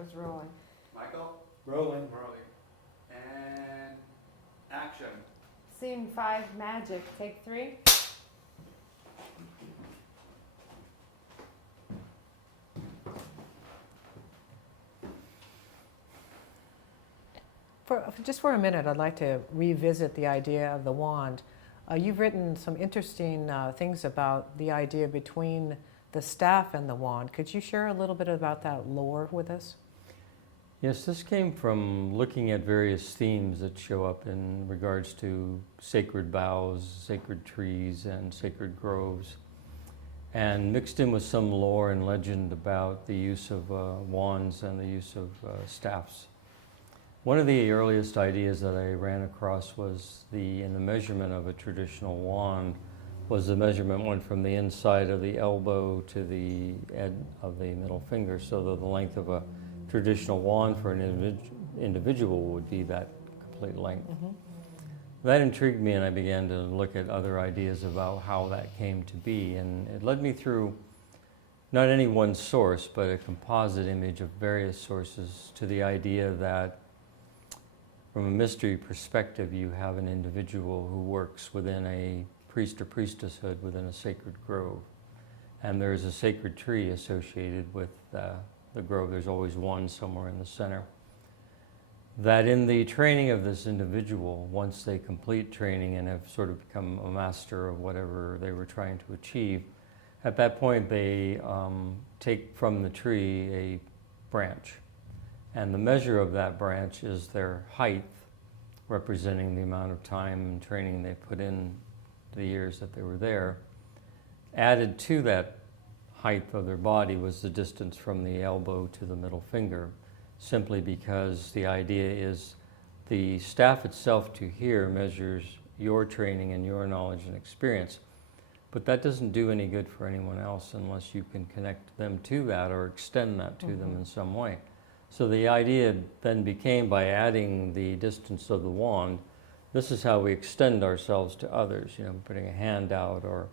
Camera's rolling. Michael? Rolling. And action. Scene 5, magic. Take 3. Just for a minute, I'd like to revisit the idea of the wand. You've written some interesting things about the idea between the staff and the wand. Could you share a little bit about that lore with us? Yes, this came from looking at various themes that show up in regards to sacred boughs, sacred trees, and sacred groves, and mixed in with some lore and legend about the use of wands and the use of staffs. One of the earliest ideas that I ran across was in the measurement of a traditional wand was the measurement went from the inside of the elbow to the end of the middle finger, so that the length of a traditional wand for an individual would be that complete length. Mm-hmm. That intrigued me, and I began to look at other ideas about how that came to be, and it led me through not any one source, but a composite image of various sources to the idea that from a mystery perspective, you have an individual who works within a priest or priestesshood within a sacred grove. And there's a sacred tree associated with the grove. There's always one somewhere in the center. That in the training of this individual, once they complete training and have sort of become a master of whatever they were trying to achieve, at that point they take from the tree a branch. And the measure of that branch is their height, representing the amount of time and training they put in the years that they were there. Added to that height of their body was the distance from the elbow to the middle finger, simply because the idea is the staff itself to here measures your training and your knowledge and experience. But that doesn't do any good for anyone else unless you can connect them to that or extend that to them in some way. So the idea then became, by adding the distance of the wand, this is how we extend ourselves to others, putting a hand out or,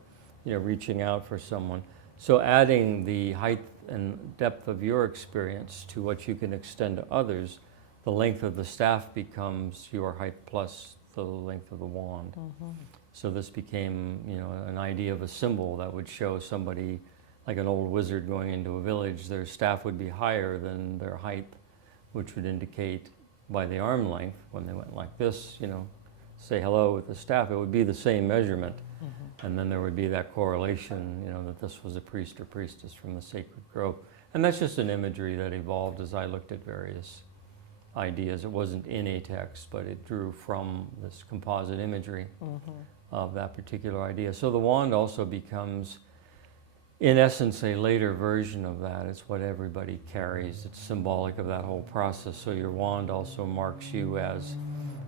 reaching out for someone. So adding the height and depth of your experience to what you can extend to others, the length of the staff becomes your height plus the length of the wand. Mm-hmm. So this became, an idea of a symbol that would show somebody, like an old wizard going into a village, their staff would be higher than their height, which would indicate by the arm length, when they went like this, say hello with the staff, it would be the same measurement. Mm-hmm. And then there would be that correlation, that this was a priest or priestess from the sacred grove. And that's just an imagery that evolved as I looked at various ideas. It wasn't in a text, but it drew from this composite imagery of that particular idea. So the wand also becomes, in essence, a later version of that. It's what everybody carries. It's symbolic of that whole process. So your wand also marks you as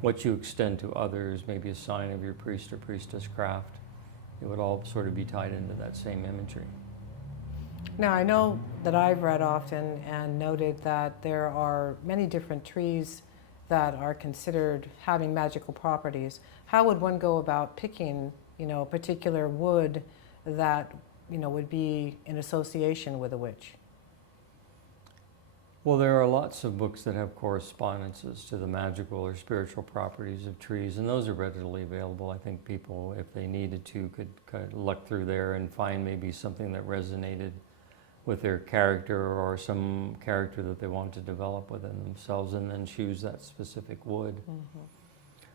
what you extend to others, maybe a sign of your priest or priestess craft. It would all sort of be tied into that same imagery. Now, I know that I've read often and noted that there are many different trees that are considered having magical properties. How would one go about picking, a particular wood that would be in association with a witch? Well, there are lots of books that have correspondences to the magical or spiritual properties of trees, and those are readily available. I think people, if they needed to, could kind of look through there and find maybe something that resonated with their character or some character that they want to develop within themselves, and then choose that specific wood. Mm-hmm.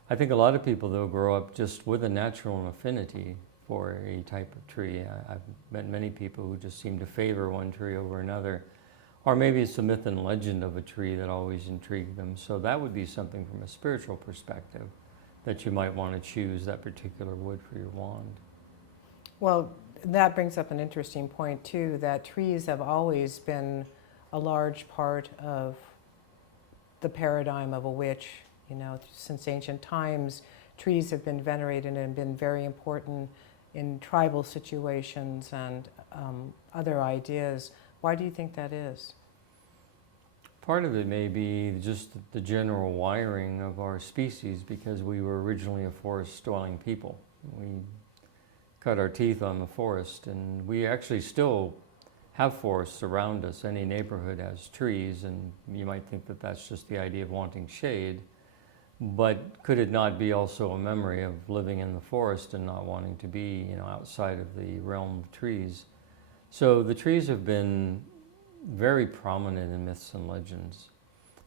I think a lot of people, though, grow up just with a natural affinity for a type of tree. I've met many people who just seem to favor one tree over another. Or maybe it's the myth and legend of a tree that always intrigued them. So that would be something from a spiritual perspective, that you might want to choose that particular wood for your wand. Well, that brings up an interesting point too, that trees have always been a large part of the paradigm of a witch. Since ancient times, trees have been venerated and been very important in tribal situations and other ideas. Why do you think that is? Part of it may be just the general wiring of our species, because we were originally a forest-dwelling people. We cut our teeth on the forest, and we actually still have forests around us. Any neighborhood has trees, and you might think that that's just the idea of wanting shade. But could it not be also a memory of living in the forest and not wanting to be, outside of the realm of trees? So the trees have been very prominent in myths and legends.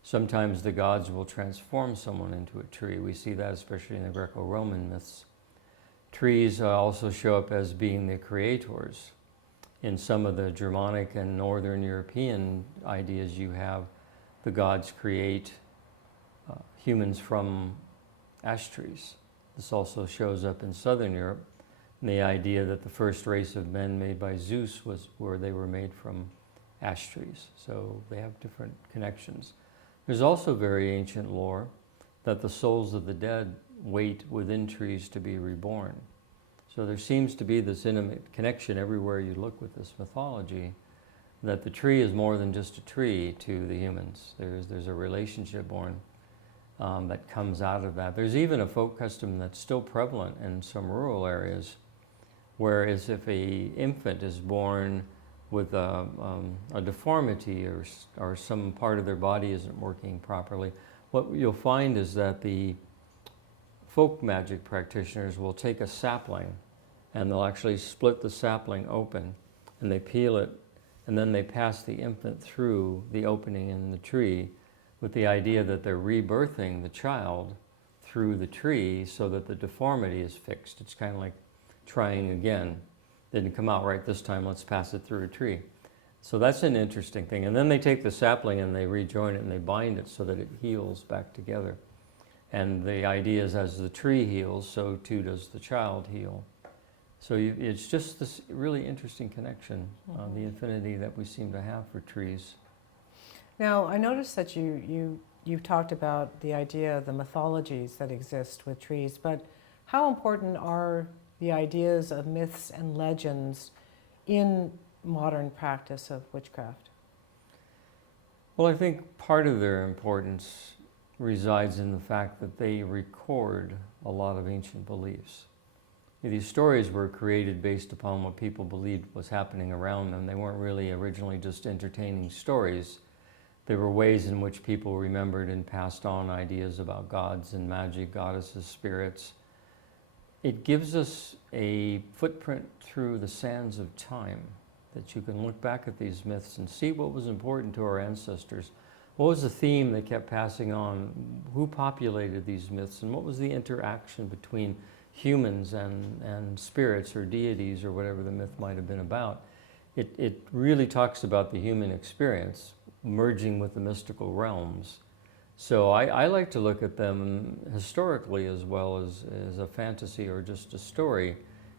Sometimes the gods will transform someone into a tree. We see that especially in the Greco-Roman myths. Trees also show up as being the creators. In some of the Germanic and Northern European ideas, you have the gods create humans from ash trees. This also shows up in Southern Europe, and the idea that the first race of men made by Zeus was where they were made from ash trees. So they have different connections. There's also very ancient lore that the souls of the dead wait within trees to be reborn. So there seems to be this intimate connection everywhere you look with this mythology, that the tree is more than just a tree to the humans. There's a relationship born that comes out of that. There's even a folk custom that's still prevalent in some rural areas, whereas if a infant is born with a deformity or some part of their body isn't working properly, what you'll find is that the folk magic practitioners will take a sapling and they'll actually split the sapling open and they peel it, and then they pass the infant through the opening in the tree with the idea that they're rebirthing the child through the tree so that the deformity is fixed. It's kind of like trying again. Didn't come out right this time, let's pass it through a tree. So that's an interesting thing. And then they take the sapling and they rejoin it and they bind it so that it heals back together. And the idea is as the tree heals, so too does the child heal. So it's just this really interesting connection, the infinity that we seem to have for trees. Now, I noticed that you've talked about the idea of the mythologies that exist with trees, but how important are the ideas of myths and legends in modern practice of witchcraft? Well, I think part of their importance resides in the fact that they record a lot of ancient beliefs. These stories were created based upon what people believed was happening around them. They weren't really originally just entertaining stories. They were ways in which people remembered and passed on ideas about gods and magic, goddesses, spirits. It gives us a footprint through the sands of time, that you can look back at these myths and see what was important to our ancestors. What was the theme they kept passing on? Who populated these myths? And what was the interaction between humans and spirits or deities or whatever the myth might have been about? It really talks about the human experience merging with the mystical realms. So I like to look at them historically as well as a fantasy or just a story,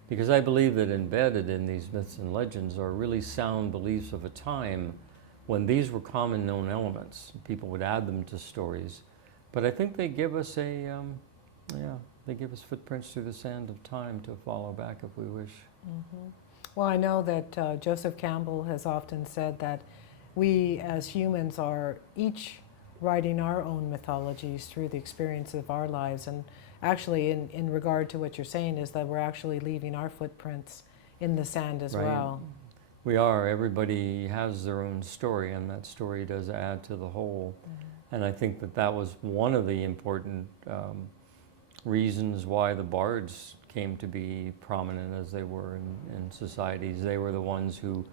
because I believe that embedded in these myths and legends are really sound beliefs of a time when these were common known elements. People would add them to stories. But I think they give us they give us footprints through the sand of time to follow back if we wish. Mm-hmm. Well, I know that Joseph Campbell has often said that we as humans are each writing our own mythologies through the experience of our lives. And actually, in regard to what you're saying, is that we're actually leaving our footprints in the sand as well. We are. Everybody has their own story, and that story does add to the whole. Mm-hmm. And I think that was one of the important reasons why the bards came to be prominent as they were in societies. They were the ones who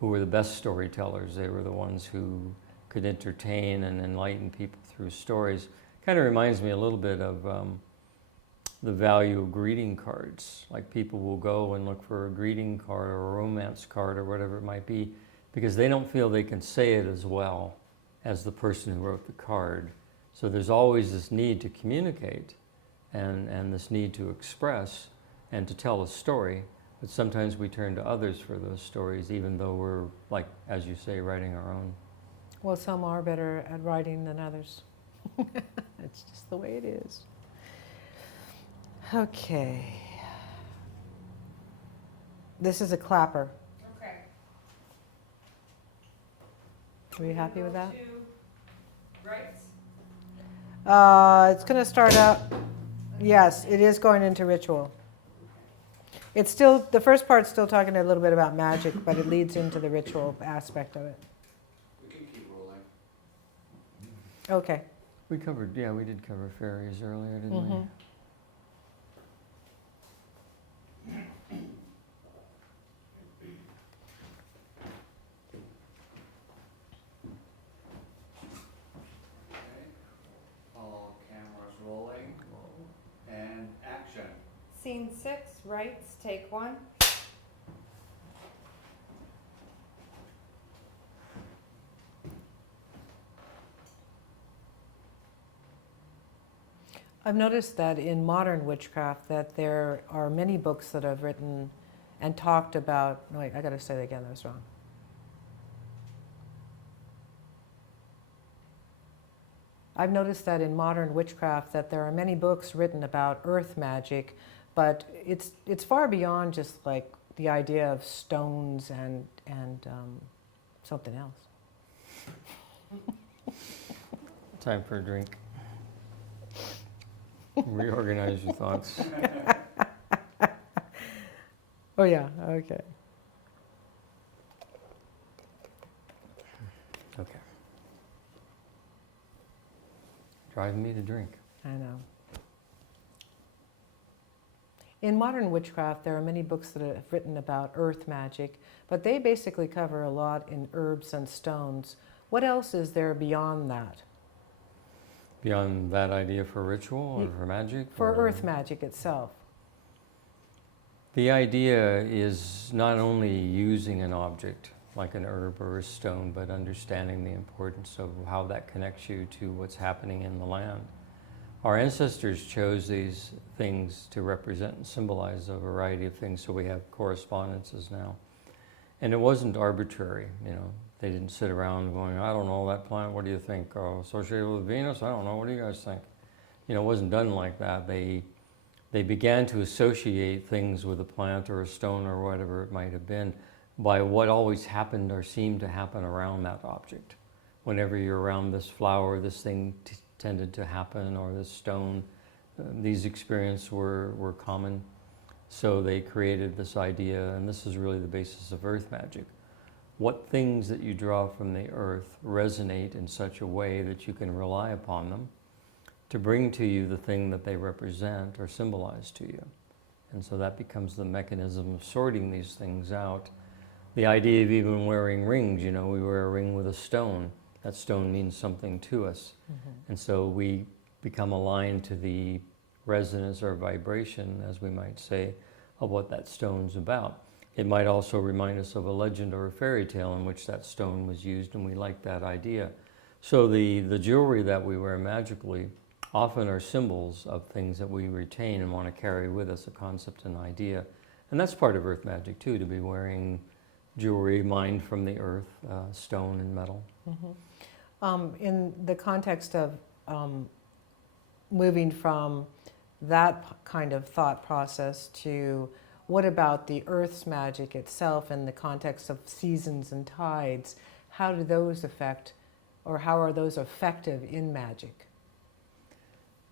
were the best storytellers. They were the ones who could entertain and enlighten people through stories. Kind of reminds me a little bit of the value of greeting cards. Like people will go and look for a greeting card or a romance card or whatever it might be, because they don't feel they can say it as well as the person who wrote the card. So there's always this need to communicate and this need to express and to tell a story. But sometimes we turn to others for those stories, even though we're, like, as you say, writing our own. Well, some are better at writing than others. It's just the way it is. Okay. This is a clapper. Okay. Are you happy with that? Rites? It's going to start out, yes, it is going into ritual. It's still, the first part's still talking a little bit about magic, but it leads into the ritual aspect of it. We can keep rolling. Okay. We covered, yeah, we did cover fairies earlier, didn't we? Mhm. Okay. All cameras rolling. And action. Scene 6, rights, take 1. I've noticed that in modern witchcraft that there are many books that have written and talked about, wait, I gotta say that again, that was wrong. I've noticed that in modern witchcraft that there are many books written about earth magic, but it's far beyond just like the idea of stones and something else. Time for a drink. Reorganize your thoughts. Oh yeah, okay. Okay. Driving me to drink. I know. In modern witchcraft, there are many books that have written about earth magic, but they basically cover a lot in herbs and stones. What else is there beyond that? Beyond that idea for ritual or for magic? For or- earth magic itself. The idea is not only using an object like an herb or a stone, but understanding the importance of how that connects you to what's happening in the land. Our ancestors chose these things to represent and symbolize a variety of things, so we have correspondences now. And it wasn't arbitrary, you know. They didn't sit around going, I don't know, that plant, what do you think? Oh, associated with Venus? I don't know, what do you guys think? You know, it wasn't done like that. They began to associate things with a plant or a stone or whatever it might have been by what always happened or seemed to happen around that object. Whenever you're around this flower, this thing tended to happen, or this stone. These experiences were common. So they created this idea, and this is really the basis of earth magic. What things that you draw from the earth resonate in such a way that you can rely upon them to bring to you the thing that they represent or symbolize to you. And so that becomes the mechanism of sorting these things out. The idea of even wearing rings, you know, we wear a ring with a stone. That stone means something to us. Mm-hmm. And so we become aligned to the resonance or vibration, as we might say, of what that stone's about. It might also remind us of a legend or a fairy tale in which that stone was used, and we like that idea. So the jewelry that we wear magically often are symbols of things that we retain and want to carry with us, a concept and idea. And that's part of earth magic too, to be wearing jewelry mined from the earth, stone and metal. Mm-hmm. In the context of moving from that kind of thought process to what about the earth's magic itself in the context of seasons and tides? How do those affect, or how are those effective in magic?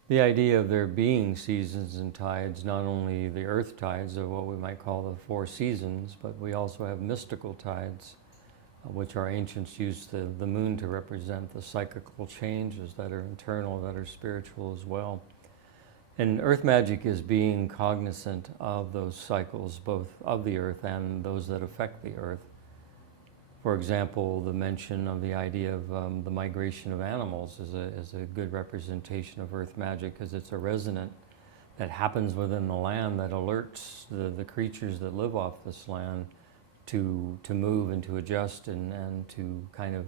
The idea of there being seasons and tides, not only the earth tides of what we might call the 4 seasons, but we also have mystical tides, which our ancients used the moon to represent the cyclical changes that are internal, that are spiritual as well. And earth magic is being cognizant of those cycles, both of the earth and those that affect the earth. For example, the mention of the idea of the migration of animals is a good representation of earth magic, because it's a resonant that happens within the land that alerts the creatures that live off this land to move and to adjust and to kind of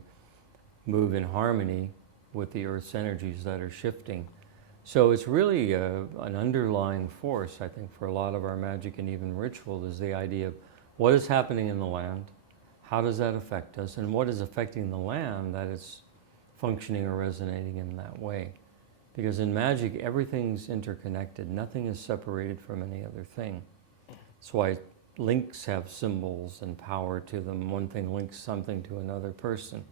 move in harmony with the earth's energies that are shifting. So it's really an underlying force, I think, for a lot of our magic and even ritual, is the idea of what is happening in the land, how does that affect us, and what is affecting the land that it's functioning or resonating in that way. Because in magic, everything's interconnected. Nothing is separated from any other thing. That's why links have symbols and power to them. One thing links something to another person.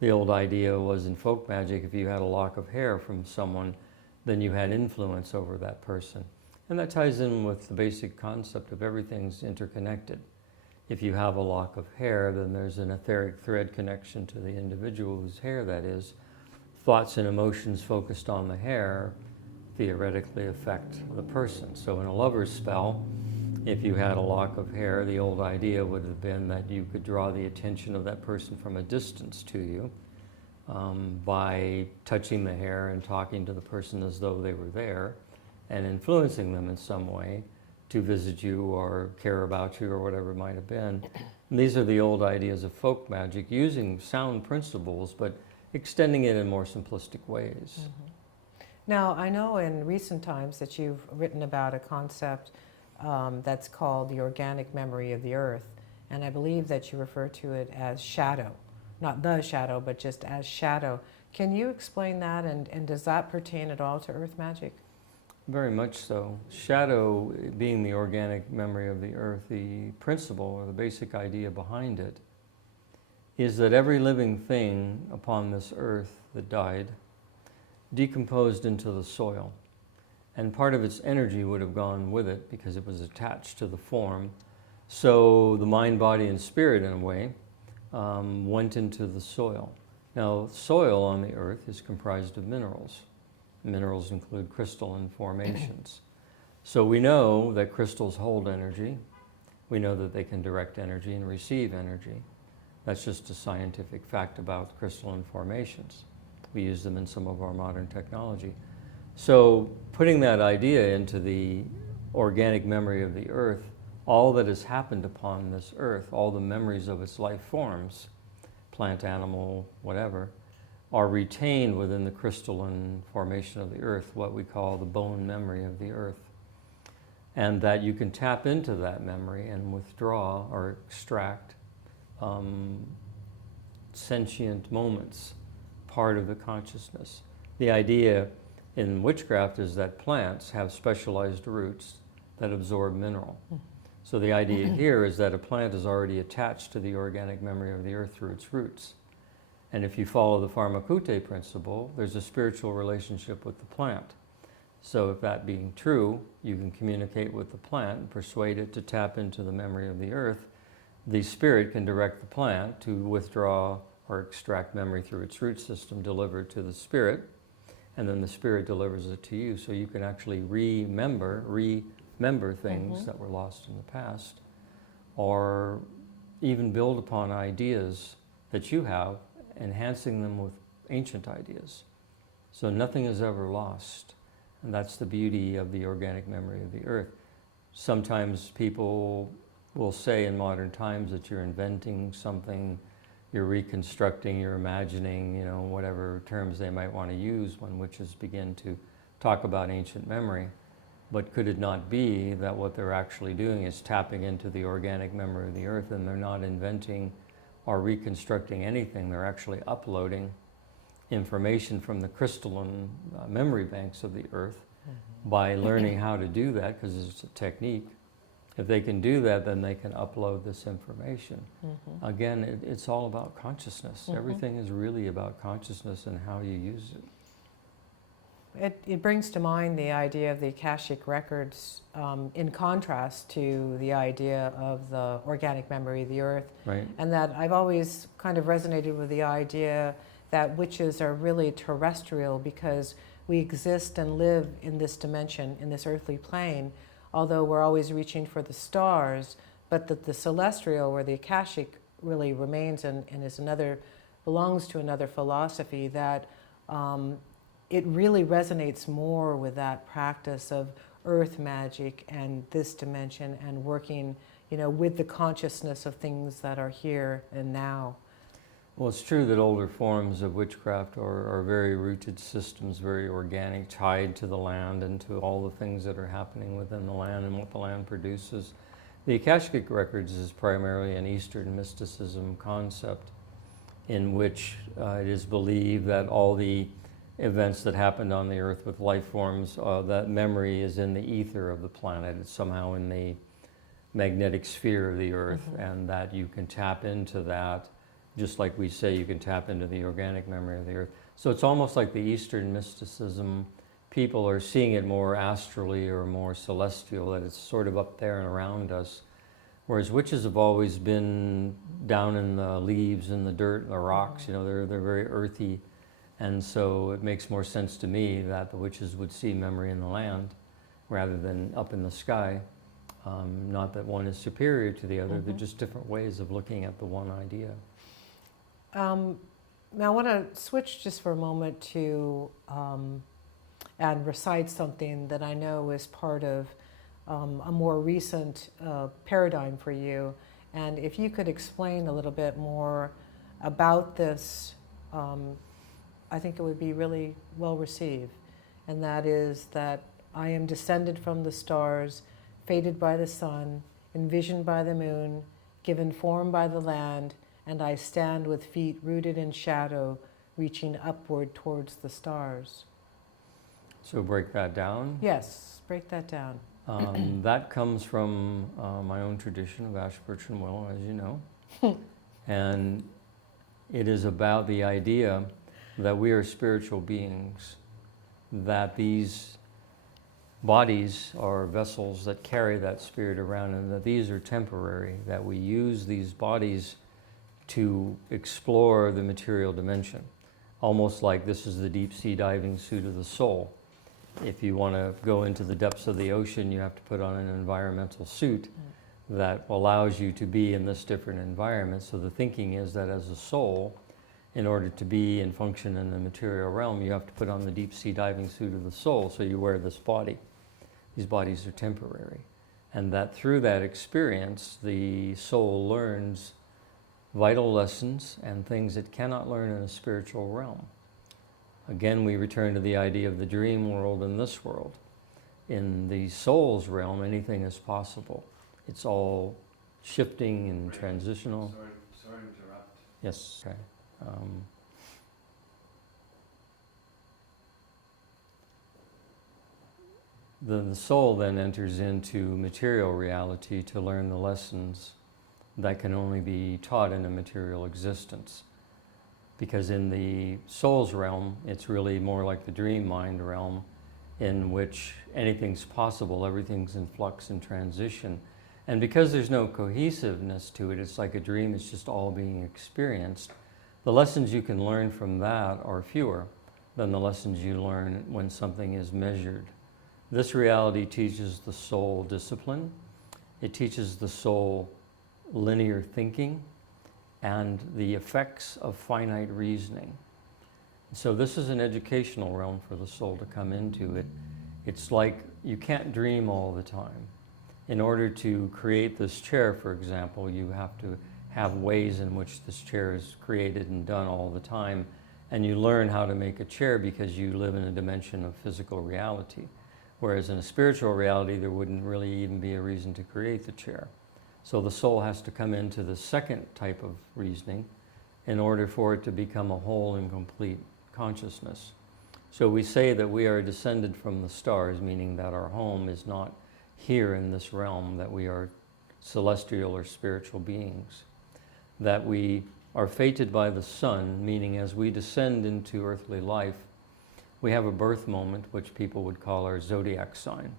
The old idea was in folk magic, if you had a lock of hair from someone, then you had influence over that person. And that ties in with the basic concept of everything's interconnected. If you have a lock of hair, then there's an etheric thread connection to the individual whose hair that is. Thoughts and emotions focused on the hair theoretically affect the person. So in a lover's spell, if you had a lock of hair, the old idea would have been that you could draw the attention of that person from a distance to you by touching the hair and talking to the person as though they were there and influencing them in some way to visit you or care about you or whatever it might have been. And these are the old ideas of folk magic, using sound principles but extending it in more simplistic ways. Now, I know in recent times that you've written about a concept that's called the organic memory of the earth, and I believe that you refer to it as shadow. Not the shadow, but just as shadow. Can you explain that, and does that pertain at all to earth magic? Very much so. Shadow being the organic memory of the earth, the principle or the basic idea behind it is that every living thing upon this earth that died decomposed into the soil. And part of its energy would have gone with it because it was attached to the form. So the mind, body, and spirit, in a way, went into the soil. Now, soil on the earth is comprised of minerals. Minerals include crystalline formations. So we know that crystals hold energy. We know that they can direct energy and receive energy. That's just a scientific fact about crystalline formations. We use them in some of our modern technology. So putting that idea into the organic memory of the earth, all that has happened upon this earth, all the memories of its life forms, plant, animal, whatever, are retained within the crystalline formation of the earth, what we call the bone memory of the earth. And that you can tap into that memory and withdraw or extract sentient moments, part of the consciousness. The idea in witchcraft is that plants have specialized roots that absorb mineral. So the idea here is that a plant is already attached to the organic memory of the earth through its roots. And if you follow the pharmacute principle, there's a spiritual relationship with the plant. So if that being true, you can communicate with the plant and persuade it to tap into the memory of the earth. The spirit can direct the plant to withdraw or extract memory through its root system, deliver it to the spirit, and then the spirit delivers it to you. So you can actually remember things that were lost in the past, or even build upon ideas that you have, enhancing them with ancient ideas. So nothing is ever lost. And that's the beauty of the organic memory of the earth. Sometimes people will say in modern times that you're inventing something, you're reconstructing, you're imagining, whatever terms they might want to use when witches begin to talk about ancient memory. But could it not be that what they're actually doing is tapping into the organic memory of the earth, and they're not inventing or reconstructing anything, they're actually uploading information from the crystalline memory banks of the earth by learning how to do that, because it's a technique. If they can do that, then they can upload this information. Again, it's all about consciousness. Everything is really about consciousness and how you use it. It brings to mind the idea of the Akashic records in contrast to the idea of the organic memory of the earth. Right. And that I've always kind of resonated with the idea that witches are really terrestrial because we exist and live in this dimension, in this earthly plane, although we're always reaching for the stars, but that the celestial or the Akashic really remains and is belongs to another philosophy that it really resonates more with that practice of earth magic and this dimension and working, with the consciousness of things that are here and now. Well, it's true that older forms of witchcraft are very rooted systems, very organic, tied to the land and to all the things that are happening within the land and what the land produces. The Akashic Records is primarily an Eastern mysticism concept in which it is believed that all the events that happened on the earth with life forms, that memory is in the ether of the planet. It's somehow in the magnetic sphere of the earth, and that you can tap into that, just like we say you can tap into the organic memory of the earth. So it's almost like the Eastern mysticism people are seeing it more astrally or more celestial, that it's sort of up there and around us. Whereas witches have always been down in the leaves and the dirt and the rocks, you know, they're very earthy. And so it makes more sense to me that the witches would see memory in the land rather than up in the sky. Not that one is superior to the other, they're just different ways of looking at the one idea. Now I want to switch just for a moment to and recite something that I know is part of a more recent paradigm for you. And if you could explain a little bit more about this, I think it would be really well received. And that is that I am descended from the stars, fated by the sun, envisioned by the moon, given form by the land, and I stand with feet rooted in shadow, reaching upward towards the stars. So break that down. Yes, break that down. That comes from my own tradition of Ashburton Willow, as you know. And it is about the idea that we are spiritual beings, that these bodies are vessels that carry that spirit around, and that these are temporary, that we use these bodies to explore the material dimension, almost like this is the deep sea diving suit of the soul. If you want to go into the depths of the ocean, you have to put on an environmental suit that allows you to be in this different environment. So the thinking is that as a soul, in order to be and function in the material realm, you have to put on the deep sea diving suit of the soul, so you wear this body. These bodies are temporary. And that through that experience, the soul learns vital lessons and things it cannot learn in a spiritual realm. Again, we return to the idea of the dream world and this world. In the soul's realm, anything is possible. It's all shifting and transitional. Sorry to interrupt. Yes. Okay. The soul then enters into material reality to learn the lessons that can only be taught in a material existence. Because in the soul's realm, it's really more like the dream mind realm, in which anything's possible, everything's in flux and transition. And because there's no cohesiveness to it, it's like a dream, it's just all being experienced. The lessons you can learn from that are fewer than the lessons you learn when something is measured. This reality teaches the soul discipline. It teaches the soul linear thinking and the effects of finite reasoning. So this is an educational realm for the soul to come into. It's like you can't dream all the time. In order to create this chair, for example, you have to have ways in which this chair is created and done all the time. And you learn how to make a chair because you live in a dimension of physical reality. Whereas in a spiritual reality, there wouldn't really even be a reason to create the chair. So the soul has to come into the second type of reasoning in order for it to become a whole and complete consciousness. So we say that we are descended from the stars, meaning that our home is not here in this realm, that we are celestial or spiritual beings. That we are fated by the sun, meaning as we descend into earthly life, we have a birth moment, which people would call our zodiac sign.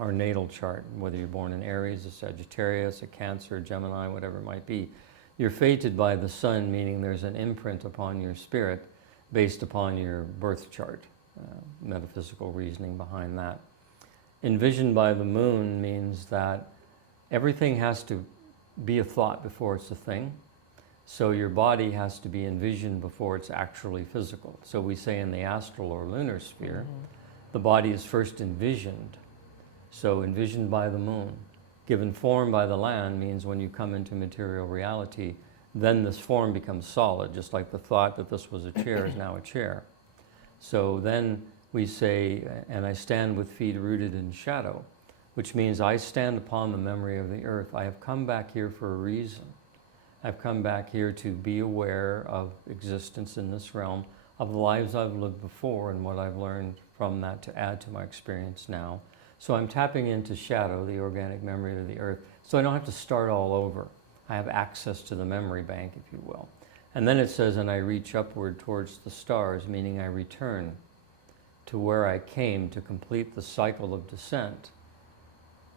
Our natal chart, whether you're born in Aries, a Sagittarius, a Cancer, Gemini, whatever it might be. You're fated by the sun, meaning there's an imprint upon your spirit based upon your birth chart, metaphysical reasoning behind that. Envisioned by the moon means that everything has to be a thought before it's a thing. So your body has to be envisioned before it's actually physical. So we say in the astral or lunar sphere, the body is first envisioned. So envisioned by the moon. Given form by the land means when you come into material reality, then this form becomes solid, just like the thought that this was a chair is now a chair. So then we say, and I stand with feet rooted in shadow, which means I stand upon the memory of the earth. I have come back here for a reason. I've come back here to be aware of existence in this realm, of the lives I've lived before and what I've learned from that to add to my experience now. So I'm tapping into shadow, the organic memory of the earth, so I don't have to start all over. I have access to the memory bank, if you will. And then it says, and I reach upward towards the stars, meaning I return to where I came to complete the cycle of descent,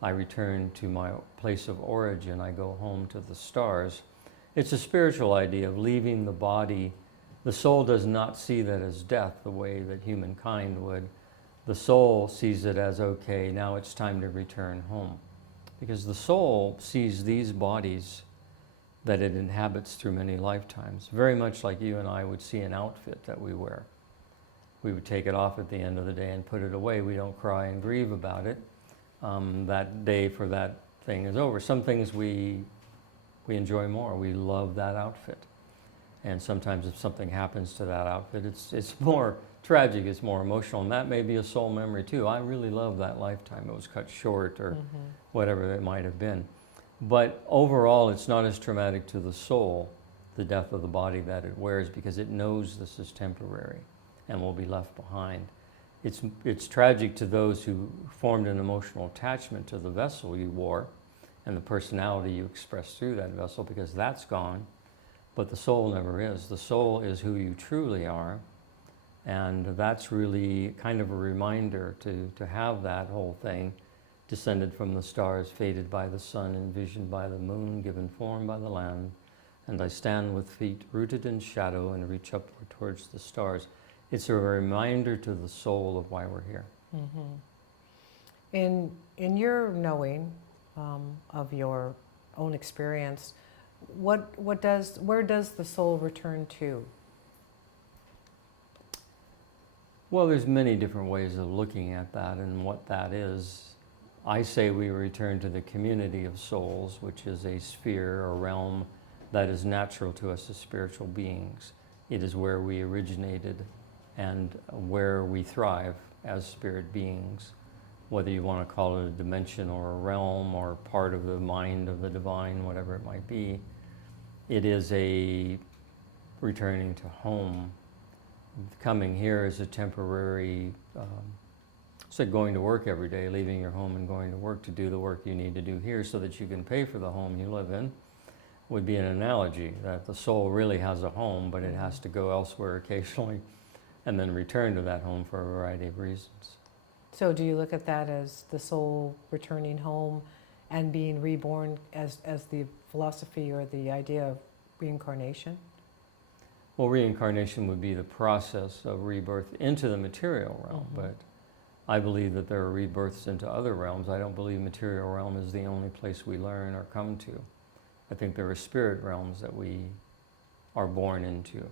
I return to my place of origin. I go home to the stars. It's a spiritual idea of leaving the body. The soul does not see that as death the way that humankind would. The soul sees it as, okay, now it's time to return home. Because the soul sees these bodies that it inhabits through many lifetimes, very much like you and I would see an outfit that we wear. We would take it off at the end of the day and put it away. We don't cry and grieve about it. That day for that thing is over. Some things we enjoy more. We love that outfit. And sometimes if something happens to that outfit, it's more tragic, it's more emotional. And that may be a soul memory too. I really love that lifetime. It was cut short or whatever it might have been. But overall, it's not as traumatic to the soul, the death of the body that it wears, because it knows this is temporary and will be left behind. It's tragic to those who formed an emotional attachment to the vessel you wore and the personality you expressed through that vessel, because that's gone. But the soul never is. The soul is who you truly are. And that's really kind of a reminder to have that whole thing descended from the stars, fated by the sun, envisioned by the moon, given form by the land. And I stand with feet rooted in shadow and reach upward towards the stars. It's a reminder to the soul of why we're here. In your knowing of your own experience, where does the soul return to? Well, there's many different ways of looking at that and what that is. I say we return to the community of souls, which is a sphere or realm that is natural to us as spiritual beings. It is where we originated and where we thrive as spirit beings, whether you want to call it a dimension or a realm or part of the mind of the divine, whatever it might be. It is a returning to home. Coming here is a temporary, it's like going to work every day, leaving your home and going to work to do the work you need to do here so that you can pay for the home you live in, would be an analogy that the soul really has a home, but it has to go elsewhere occasionally and then return to that home for a variety of reasons. So do you look at that as the soul returning home and being reborn as the philosophy or the idea of reincarnation? Well, reincarnation would be the process of rebirth into the material realm, but I believe that there are rebirths into other realms. I don't believe material realm is the only place we learn or come to. I think there are spirit realms that we are born into.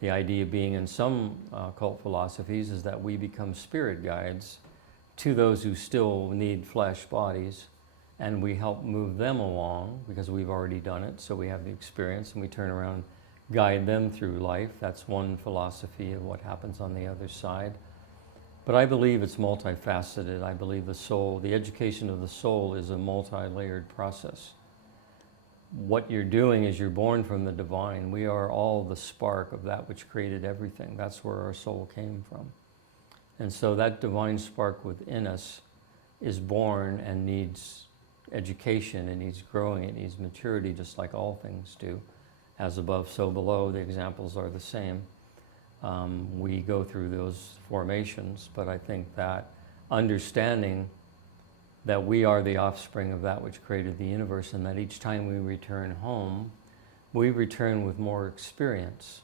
The idea being in some cult philosophies is that we become spirit guides to those who still need flesh bodies, and we help move them along because we've already done it, so we have the experience, and we turn around, guide them through life. That's one philosophy of what happens on the other side. But I believe it's multifaceted. I believe the soul, the education of the soul is a multi-layered process. What you're doing is you're born from the divine. We are all the spark of that which created everything. That's where our soul came from. And so that divine spark within us is born and needs education, it needs growing, it needs maturity, just like all things do. As above, so below, the examples are the same. We go through those formations, but I think that understanding that we are the offspring of that which created the universe, and that each time we return home, we return with more experience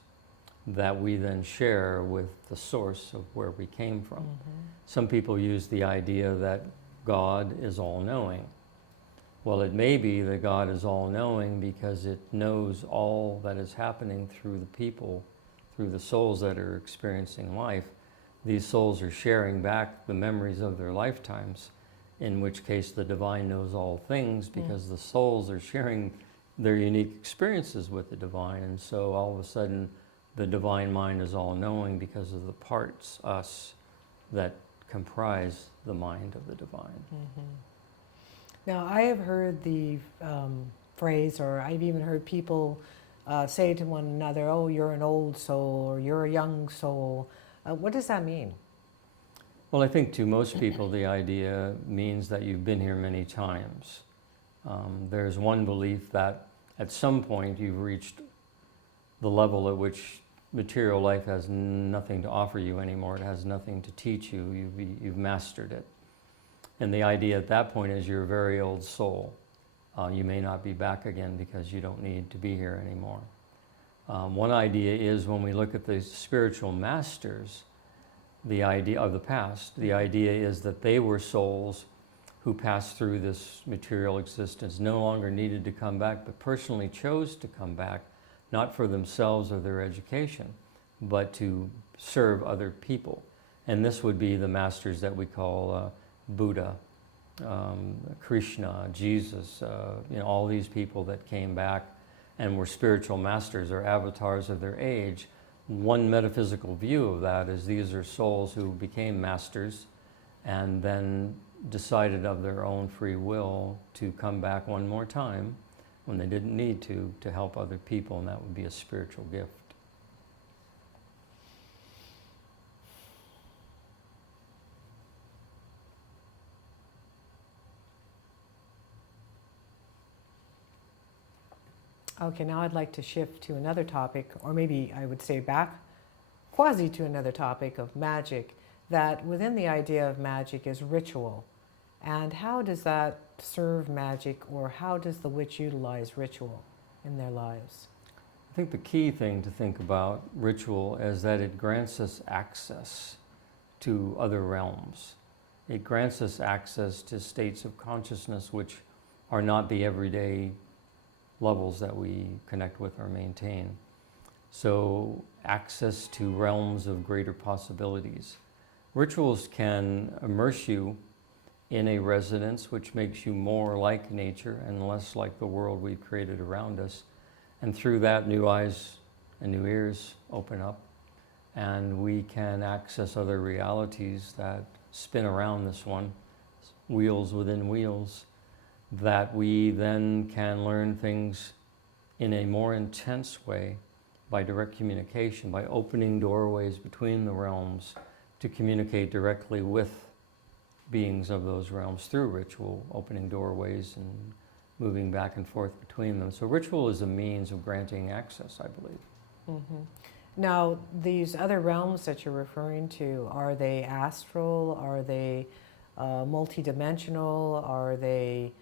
that we then share with the source of where we came from. Some people use the idea that God is all-knowing. Well, it may be that God is all-knowing because it knows all that is happening through the people, through the souls that are experiencing life. These souls are sharing back the memories of their lifetimes, in which case the divine knows all things because the souls are sharing their unique experiences with the divine. And so all of a sudden, the divine mind is all-knowing because of the parts, us, that comprise the mind of the divine. Now, I have heard the phrase, or I've even heard people say to one another, oh, you're an old soul, or you're a young soul. What does that mean? Well, I think to most people the idea means that you've been here many times. There's one belief that at some point you've reached the level at which material life has nothing to offer you anymore. It has nothing to teach you. You've mastered it. And the idea at that point is you're a very old soul. You may not be back again because you don't need to be here anymore. One idea is when we look at the spiritual masters, the idea of the past, the idea is that they were souls who passed through this material existence, no longer needed to come back, but personally chose to come back, not for themselves or their education, but to serve other people. And this would be the masters that we call Buddha, Krishna, Jesus, all these people that came back and were spiritual masters or avatars of their age. One metaphysical view of that is these are souls who became masters and then decided of their own free will to come back one more time when they didn't need to help other people, and that would be a spiritual gift. Okay, now I'd like to shift to another topic, or maybe I would say back quasi to another topic of magic, that within the idea of magic is ritual. And how does that serve magic, or how does the witch utilize ritual in their lives? I think the key thing to think about ritual is that it grants us access to other realms. It grants us access to states of consciousness which are not the everyday levels that we connect with or maintain. So access to realms of greater possibilities. Rituals can immerse you in a residence which makes you more like nature and less like the world we've created around us. And through that, new eyes and new ears open up, and we can access other realities that spin around this one, wheels within wheels, that we then can learn things in a more intense way by direct communication, by opening doorways between the realms to communicate directly with beings of those realms through ritual, opening doorways and moving back and forth between them. So ritual is a means of granting access, I believe. Mm-hmm. Now, these other realms that you're referring to, are they astral? Are they multidimensional? Are they,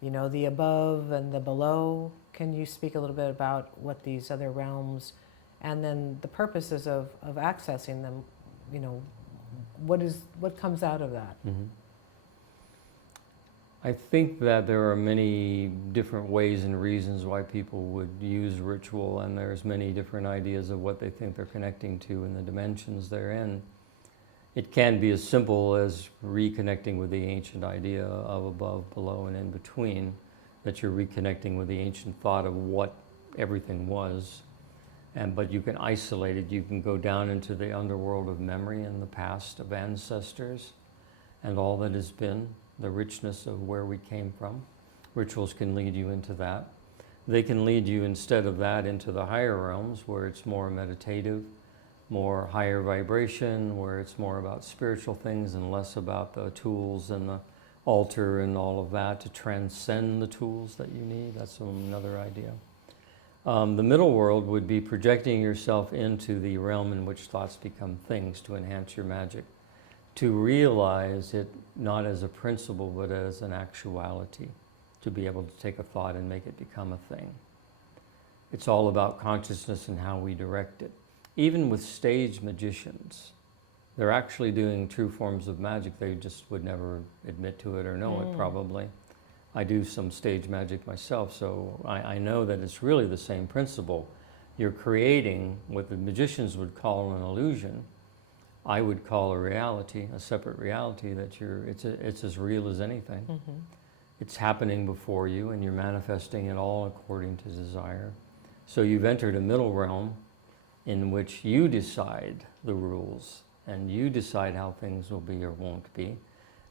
the above and the below? Can you speak a little bit about what these other realms, and then the purposes of accessing them, what comes out of that? Mm-hmm. I think that there are many different ways and reasons why people would use ritual, and there's many different ideas of what they think they're connecting to and the dimensions they're in. It can be as simple as reconnecting with the ancient idea of above, below, and in between, that you're reconnecting with the ancient thought of what everything was. But you can isolate it. You can go down into the underworld of memory and the past of ancestors and all that has been, the richness of where we came from. Rituals can lead you into that. They can lead you, instead of that, into the higher realms where it's more meditative, more higher vibration, where it's more about spiritual things and less about the tools and the altar and all of that to transcend the tools that you need. That's another idea. The middle world would be projecting yourself into the realm in which thoughts become things to enhance your magic, to realize it not as a principle but as an actuality, to be able to take a thought and make it become a thing. It's all about consciousness and how we direct it. Even with stage magicians, they're actually doing true forms of magic. They just would never admit to it or know it, probably. I do some stage magic myself, so I know that it's really the same principle. You're creating what the magicians would call an illusion. I would call a reality, a separate reality, that it's as real as anything. Mm-hmm. It's happening before you, and you're manifesting it all according to desire. So you've entered a middle realm in which you decide the rules, and you decide how things will be or won't be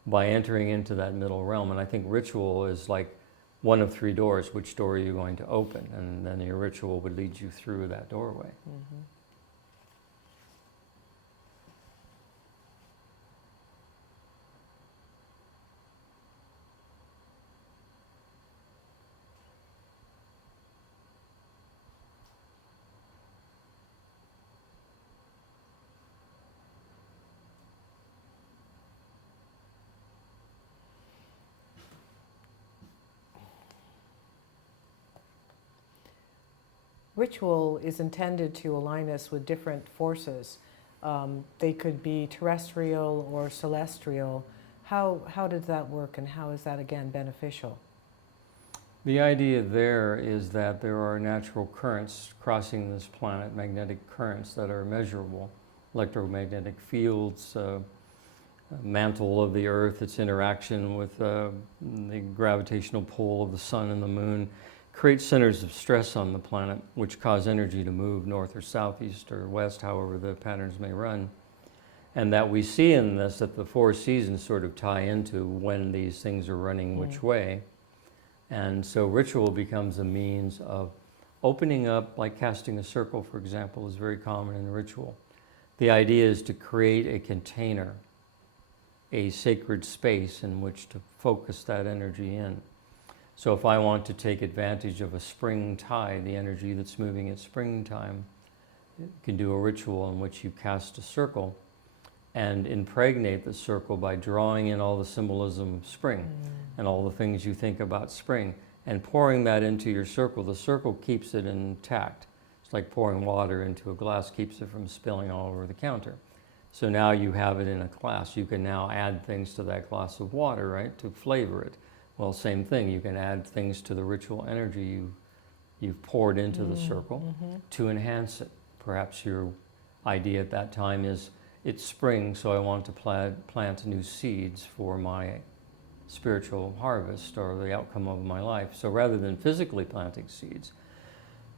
by entering into that middle realm. And I think ritual is like one of three doors. Which door are you going to open? And then your ritual would lead you through that doorway. Mm-hmm. ritual is intended to align us with different forces. They could be terrestrial or celestial. How does that work, and how is that, again, beneficial? The idea there is that there are natural currents crossing this planet, magnetic currents that are measurable, electromagnetic fields, mantle of the Earth, its interaction with the gravitational pull of the sun and the moon, creates centers of stress on the planet, which cause energy to move north or south, east or west, however the patterns may run. And that we see in this that the four seasons sort of tie into when these things are running which way. And so ritual becomes a means of opening up, like casting a circle, for example, is very common in ritual. The idea is to create a container, a sacred space in which to focus that energy in. So if I want to take advantage of a spring tide, the energy that's moving at springtime, you can do a ritual in which you cast a circle and impregnate the circle by drawing in all the symbolism of spring and all the things you think about spring and pouring that into your circle. The circle keeps it intact. It's like pouring water into a glass, keeps it from spilling all over the counter. So now you have it in a glass. You can now add things to that glass of water, right, to flavor it. Well, same thing. You can add things to the ritual energy you've poured into the circle to enhance it. Perhaps your idea at that time is, it's spring, so I want to plant new seeds for my spiritual harvest or the outcome of my life. So rather than physically planting seeds,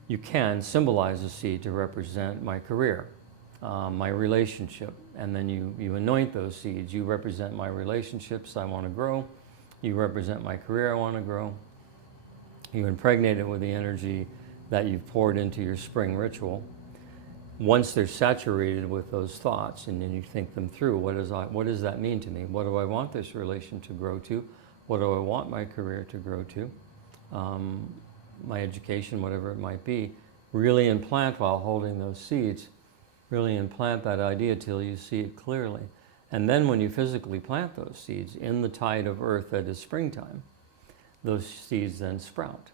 you can symbolize a seed to represent my career, my relationship, and then you anoint those seeds. You represent my relationships I want to grow. You represent my career I want to grow. You impregnate it with the energy that you've poured into your spring ritual. Once they're saturated with those thoughts, and then you think them through, what does that mean to me? What do I want this relation to grow to? What do I want my career to grow to? My education, whatever it might be. Really implant, while holding those seeds, really implant that idea till you see it clearly. And then when you physically plant those seeds in the tide of earth that is springtime, those seeds then sprout.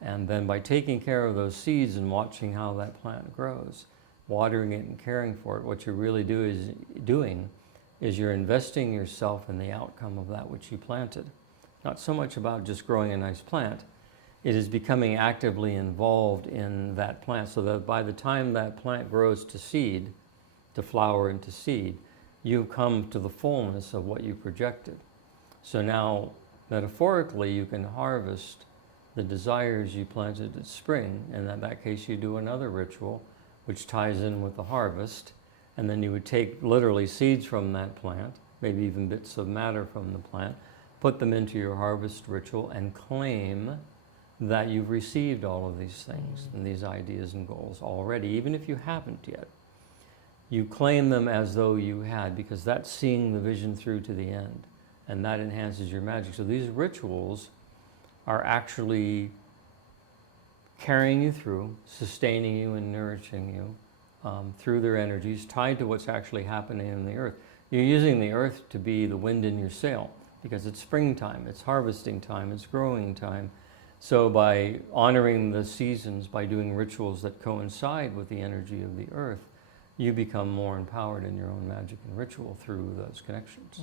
And then by taking care of those seeds and watching how that plant grows, watering it and caring for it, what you're really doing is you're investing yourself in the outcome of that which you planted. Not so much about just growing a nice plant. It is becoming actively involved in that plant, so that by the time that plant grows to seed, to flower into seed, you've come to the fullness of what you projected. So now, metaphorically, you can harvest the desires you planted at spring, and in that case you do another ritual which ties in with the harvest, and then you would take literally seeds from that plant, maybe even bits of matter from the plant, put them into your harvest ritual and claim that you've received all of these things and these ideas and goals already, even if you haven't yet. You claim them as though you had, because that's seeing the vision through to the end, and that enhances your magic. So these rituals are actually carrying you through, sustaining you and nourishing you through their energies, tied to what's actually happening in the earth. You're using the earth to be the wind in your sail, because it's springtime, it's harvesting time, it's growing time. So by honoring the seasons, by doing rituals that coincide with the energy of the earth, you become more empowered in your own magic and ritual through those connections.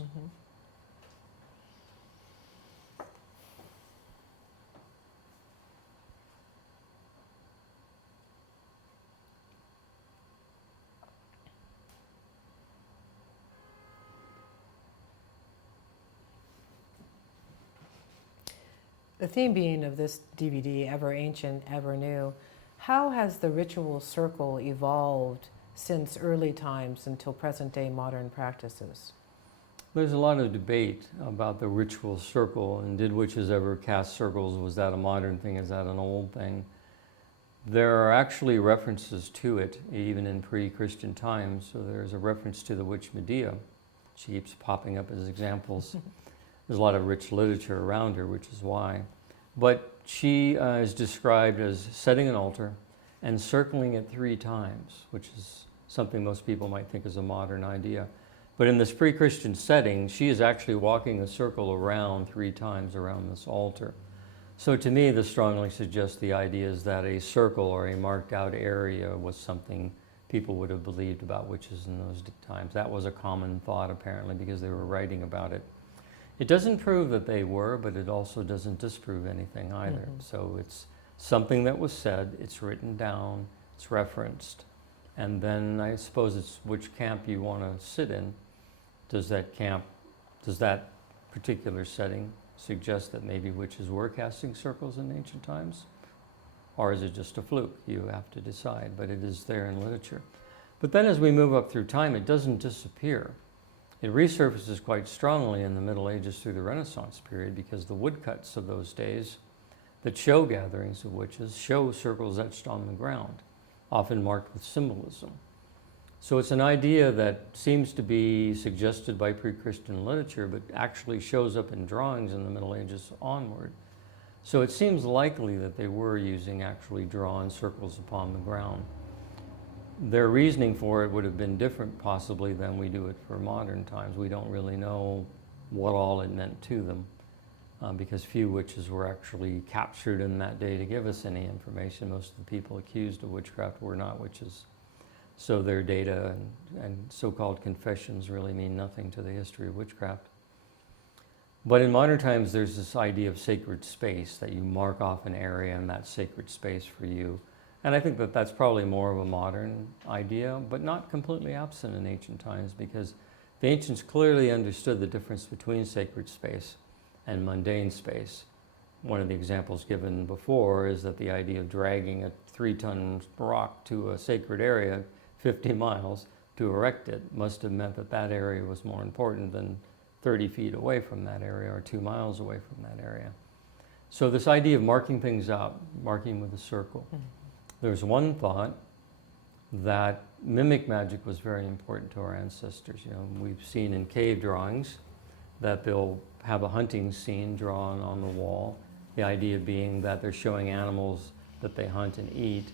The theme being of this DVD, Ever Ancient, Ever New, how has the ritual circle evolved since early times until present-day modern practices? There's a lot of debate about the ritual circle, and did witches ever cast circles? Was that a modern thing? Is that an old thing? There are actually references to it, even in pre-Christian times. So there's a reference to the witch Medea. She keeps popping up as examples. There's a lot of rich literature around her, which is why. But she is described as setting an altar and circling it 3 times, which is something most people might think is a modern idea. But in this pre-Christian setting, she is actually walking a circle around 3 times around this altar. So to me, this strongly suggests the idea is that a circle or a marked out area was something people would have believed about witches in those times. That was a common thought, apparently, because they were writing about it. It doesn't prove that they were, but it also doesn't disprove anything either. So it's something that was said, it's written down, it's referenced, and then I suppose it's which camp you want to sit in. Does that particular setting suggest that maybe witches were casting circles in ancient times? Or is it just a fluke? You have to decide, but it is there in literature. But then as we move up through time, it doesn't disappear. It resurfaces quite strongly in the Middle Ages through the Renaissance period, because the woodcuts of those days that show gatherings of witches show circles etched on the ground, often marked with symbolism. So it's an idea that seems to be suggested by pre-Christian literature, but actually shows up in drawings in the Middle Ages onward. So it seems likely that they were using actually drawn circles upon the ground. Their reasoning for it would have been different possibly than we do it for modern times. We don't really know what all it meant to them, because few witches were actually captured in that day to give us any information. Most of the people accused of witchcraft were not witches. So their data and so-called confessions really mean nothing to the history of witchcraft. But in modern times, there's this idea of sacred space, that you mark off an area in that sacred space for you. And I think that that's probably more of a modern idea, but not completely absent in ancient times, because the ancients clearly understood the difference between sacred space and mundane space. One of the examples given before is that the idea of dragging a 3-ton rock to a sacred area 50 miles to erect it must have meant that that area was more important than 30 feet away from that area or 2 miles away from that area. So this idea of marking things out, marking with a circle. There's one thought that mimic magic was very important to our ancestors. You know, we've seen in cave drawings that they'll have a hunting scene drawn on the wall. The idea being that they're showing animals that they hunt and eat,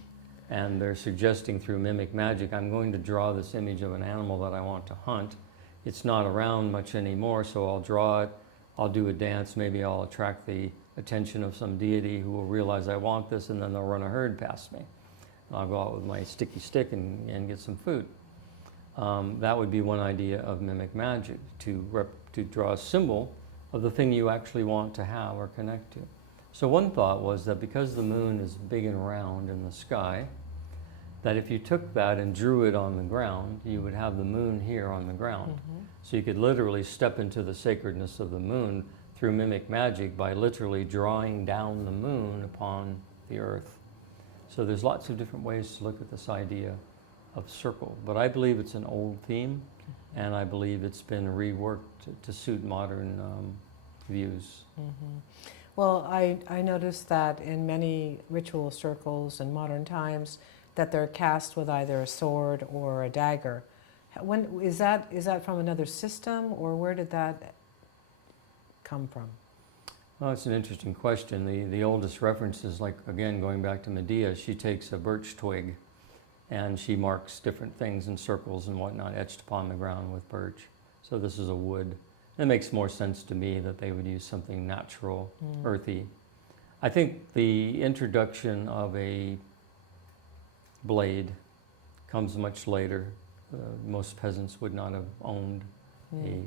and they're suggesting through mimic magic, I'm going to draw this image of an animal that I want to hunt. It's not around much anymore, so I'll draw it, I'll do a dance, maybe I'll attract the attention of some deity who will realize I want this, and then they'll run a herd past me. I'll go out with my sticky stick and get some food. That would be one idea of mimic magic, to draw a symbol of the thing you actually want to have or connect to. So one thought was that because the moon is big and round in the sky, that if you took that and drew it on the ground, you would have the moon here on the ground. So you could literally step into the sacredness of the moon through mimic magic by literally drawing down the moon upon the earth. So there's lots of different ways to look at this idea of circle. But I believe it's an old theme, and I believe it's been reworked to suit modern views. Well, I noticed that in many ritual circles in modern times that they're cast with either a sword or a dagger. When is that from another system, or where did that come from? Well, it's an interesting question. The oldest reference is, like, again, going back to Medea, she takes a birch twig and she marks different things in circles and whatnot etched upon the ground with birch. So this is a wood. It makes more sense to me that they would use something natural, earthy. I think the introduction of a blade comes much later. Most peasants would not have owned a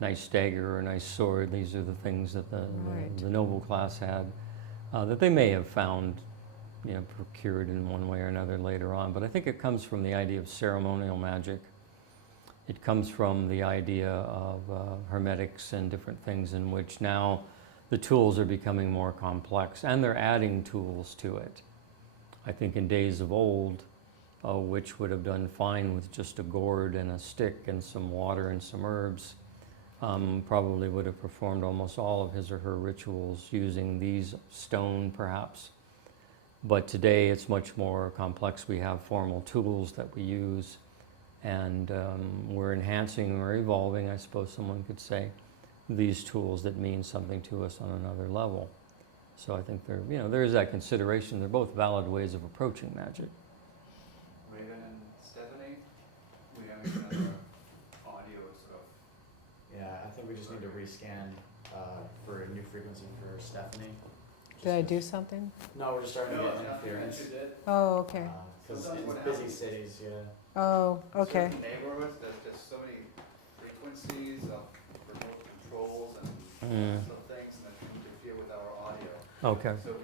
nice dagger or a nice sword. These are the things that the noble class had, that they may have found, procured in one way or another later on. But I think it comes from the idea of ceremonial magic. It comes from the idea of hermetics and different things in which now the tools are becoming more complex, and they're adding tools to it. I think in days of old, a witch would have done fine with just a gourd and a stick and some water and some herbs. Probably would have performed almost all of his or her rituals using these stone, perhaps. But today it's much more complex. We have formal tools that we use, and we're enhancing or evolving, I suppose someone could say, these tools that mean something to us on another level. So I think there is that consideration. They're both valid ways of approaching magic. Raven and Stephanie, we have another audio sort of. Yeah, I think we just need to rescan for a new frequency for Stephanie. Did I do something? No, we're just starting to No, get nothing that interference. you did. Oh, okay. Because Sometimes in what busy happens- cities, yeah. Oh, okay. Certain neighborhoods, there's just so many frequencies of remote controls and Mm. lots of things that interfere with our audio. Okay. So